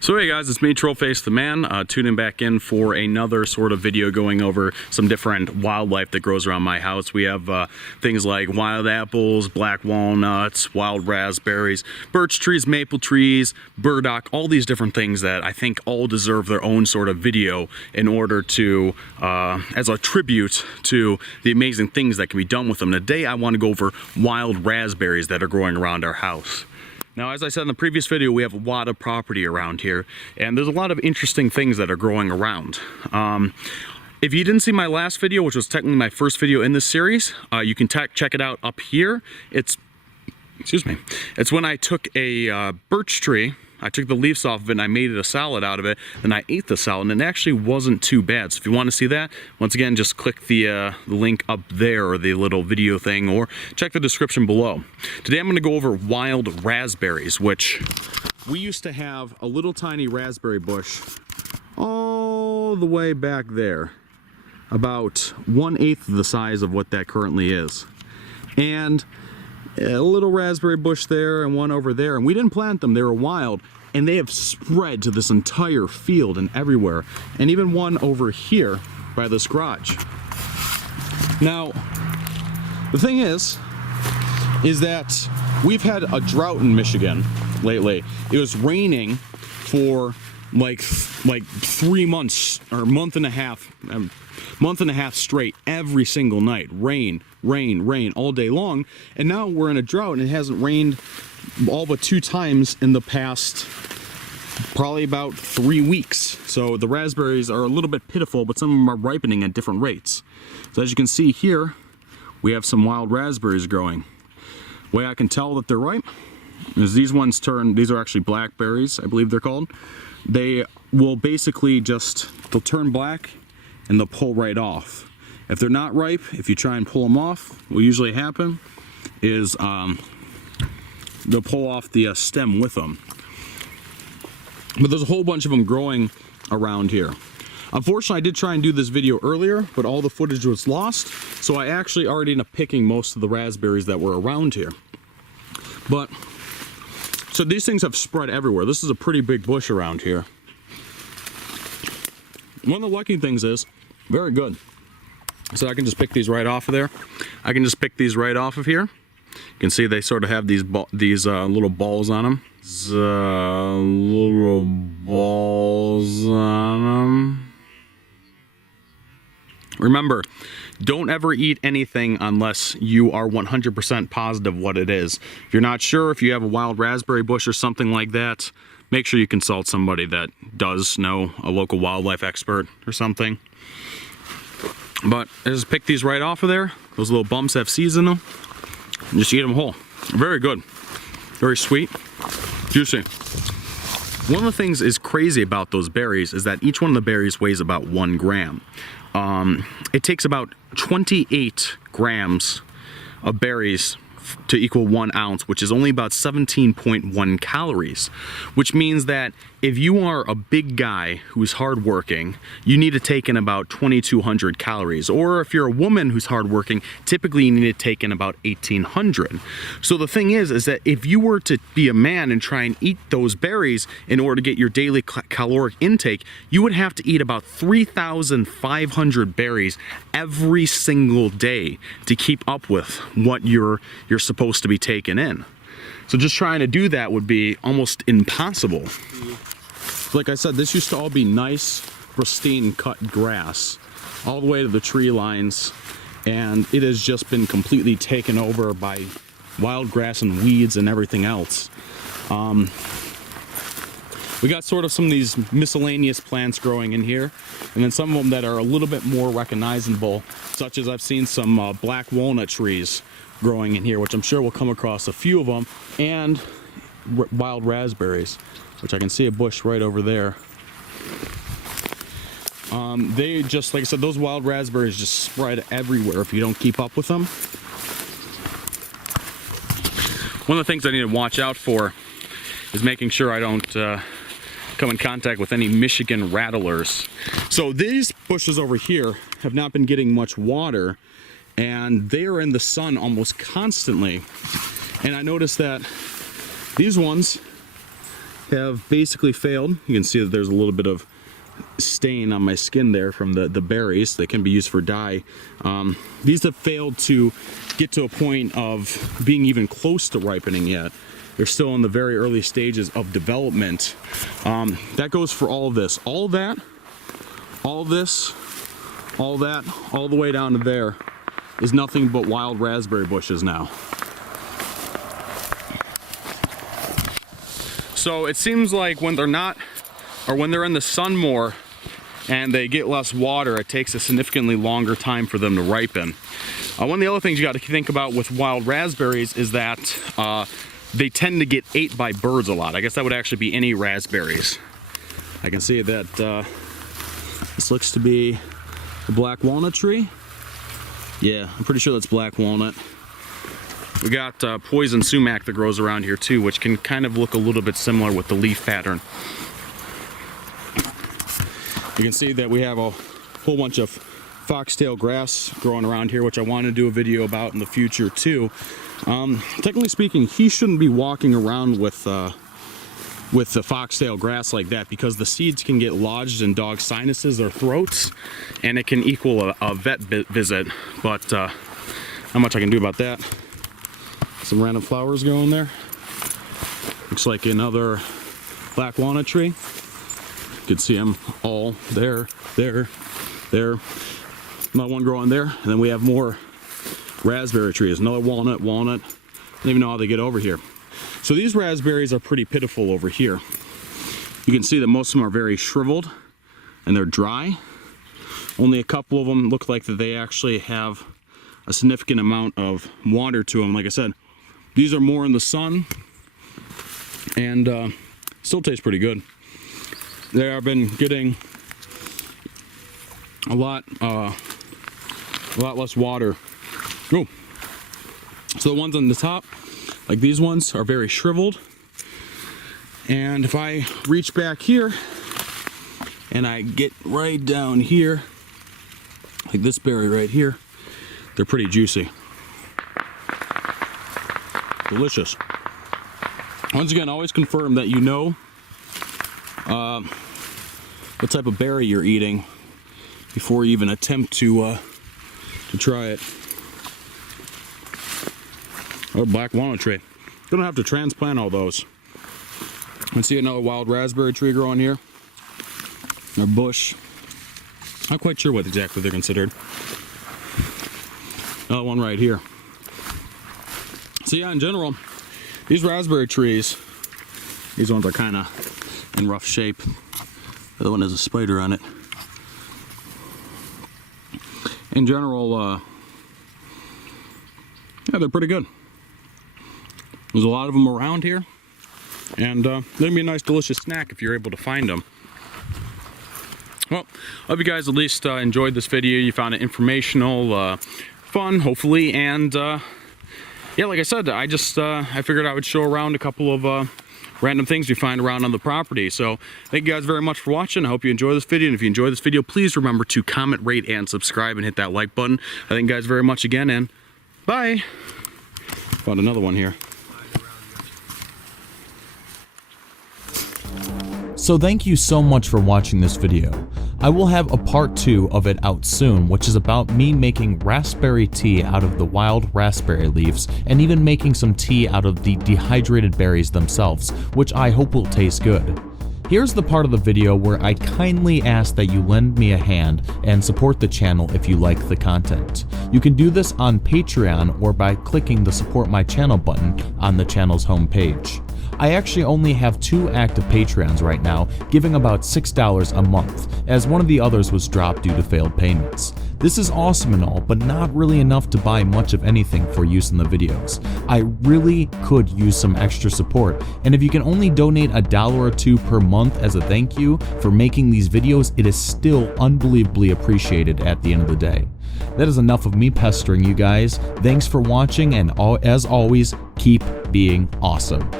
So hey guys, it's me, Trollface the Man, tuning back in for another sort of video going over some different wildlife that grows around my house. We have things like wild apples, black walnuts, wild raspberries, birch trees, maple trees, burdock, all these different things that I think all deserve their own sort of video in order to, as a tribute to the amazing things that can be done with them. Today I want to go over wild raspberries that are growing around our house. Now, as I said in the previous video, we have a lot of property around here, and there's a lot of interesting things that are growing around. If you didn't see my last video, which was technically my first video in this series, you can check it out up here. It's when I took a birch tree, I took the leaves off of it and I made it a salad out of it, and I ate the salad, and it actually wasn't too bad. So if you want to see that, once again, just click the link up there, or the little video thing, or check the description below. Today I'm going to go over wild raspberries, which we used to have a little tiny raspberry bush all the way back there, about 1/8 the size of what that currently is. And a little raspberry bush there and one over there, and we didn't plant them, they were wild, and they have spread to this entire field and everywhere, and even one over here by this garage. Now, the thing is that we've had a drought in Michigan lately. It was raining for like 3 months or a month and a half straight, every single night. Rain all day long, and now we're in a drought and it hasn't rained all but 2 times in the past probably about 3 weeks. So the raspberries are a little bit pitiful, but some of them are ripening at different rates. So as you can see here, we have some wild raspberries growing. The way I can tell that they're ripe is these ones these are actually blackberries, I believe they're called. They will basically they'll turn black and they'll pull right off. If they're not ripe, if you try and pull them off, what will usually happen is they'll pull off the stem with them. But there's a whole bunch of them growing around here. Unfortunately, I did try and do this video earlier, but all the footage was lost, so I actually already ended up picking most of the raspberries that were around here. But, so these things have spread everywhere. This is a pretty big bush around here. One of the lucky things is, very good. So I can just pick these right off of there. I can just pick these right off of here. You can see they sort of have these little balls on them. Little balls on them. Remember, don't ever eat anything unless you are 100% positive what it is. If you're not sure, if you have a wild raspberry bush or something like that, make sure you consult somebody that does know, a local wildlife expert or something. But I just pick these right off of there. Those little bumps have seeds in them. And just eat them whole. Very good. Very sweet. Juicy. One of the things is crazy about those berries is that each one of the berries weighs about 1 gram. It takes about 28 grams of berries to equal 1 ounce, which is only about 17.1 calories, which means that if you are a big guy who's hardworking, you need to take in about 2,200 calories. Or if you're a woman who's hardworking, typically you need to take in about 1,800. So the thing is that if you were to be a man and try and eat those berries in order to get your daily caloric intake, you would have to eat about 3,500 berries every single day to keep up with what you're supposed to be taking in. So just trying to do that would be almost impossible. Like I said, this used to all be nice, pristine cut grass all the way to the tree lines, and it has just been completely taken over by wild grass and weeds and everything else. We got sort of some of these miscellaneous plants growing in here, and then some of them that are a little bit more recognizable, such as I've seen some black walnut trees growing in here, which I'm sure we'll come across a few of them, and wild raspberries, which I can see a bush right over there. They just, like I said, those wild raspberries just spread everywhere if you don't keep up with them. One of the things I need to watch out for is making sure I don't come in contact with any Michigan rattlers. So these bushes over here have not been getting much water, and they are in the sun almost constantly. And I noticed that these ones have basically failed. You can see that there's a little bit of stain on my skin there from the berries that can be used for dye. These have failed to get to a point of being even close to ripening yet. They're still in the very early stages of development. That goes for all of this. All of that, all of this, all that, all the way down to there is nothing but wild raspberry bushes now. So it seems like when they're not, or when they're in the sun more and they get less water, it takes a significantly longer time for them to ripen. One of the other things you got to think about with wild raspberries is that they tend to get ate by birds a lot. I guess that would actually be any raspberries. I can see that this looks to be a black walnut tree. Yeah, I'm pretty sure that's black walnut. We got poison sumac that grows around here too, which can kind of look a little bit similar with the leaf pattern. You can see that we have a whole bunch of foxtail grass growing around here, which I want to do a video about in the future too. Technically speaking, he shouldn't be walking around with the foxtail grass like that, because the seeds can get lodged in dogs' sinuses or throats, and it can equal a vet visit. But not much I can do about that. Some random flowers going there. Looks like another black walnut tree. You can see them all there, there, there. Another one growing there. And then we have more raspberry trees. Another walnut, walnut. I don't even know how they get over here. So these raspberries are pretty pitiful over here. You can see that most of them are very shriveled and they're dry. Only a couple of them look like that they actually have a significant amount of water to them. Like I said, these are more in the sun and still taste pretty good. They have been getting a lot less water. Oh, so the ones on the top, like these ones, are very shriveled. And if I reach back here and I get right down here, like this berry right here, they're pretty juicy. Delicious. Once again, always confirm that you know what type of berry you're eating before you even attempt to try it. Or black walnut tree. You don't have to transplant all those. I see another wild raspberry tree growing here. Or bush. Not quite sure what exactly they're considered. Another one right here. So yeah, in general, these raspberry trees, these ones are kind of in rough shape. The other one has a spider on it. In general, yeah, they're pretty good. There's a lot of them around here, and they'd be a nice, delicious snack if you're able to find them. Well, I hope you guys at least enjoyed this video. You found it informational, fun, hopefully, and yeah, like I said, I figured I would show around a couple of random things we find around on the property. So thank you guys very much for watching. I hope you enjoy this video, and if you enjoy this video, please remember to comment, rate, and subscribe, and hit that like button. I thank you guys very much again, and bye. Found another one here. So thank you so much for watching this video. I will have a part 2 of it out soon, which is about me making raspberry tea out of the wild raspberry leaves, and even making some tea out of the dehydrated berries themselves, which I hope will taste good. Here's the part of the video where I kindly ask that you lend me a hand and support the channel if you like the content. You can do this on Patreon or by clicking the support my channel button on the channel's homepage. I actually only have 2 active Patreons right now, giving about $6 a month, as one of the others was dropped due to failed payments. This is awesome and all, but not really enough to buy much of anything for use in the videos. I really could use some extra support, and if you can only donate $1 or $2 per month as a thank you for making these videos, it is still unbelievably appreciated at the end of the day. That is enough of me pestering you guys. Thanks for watching, and as always, keep being awesome.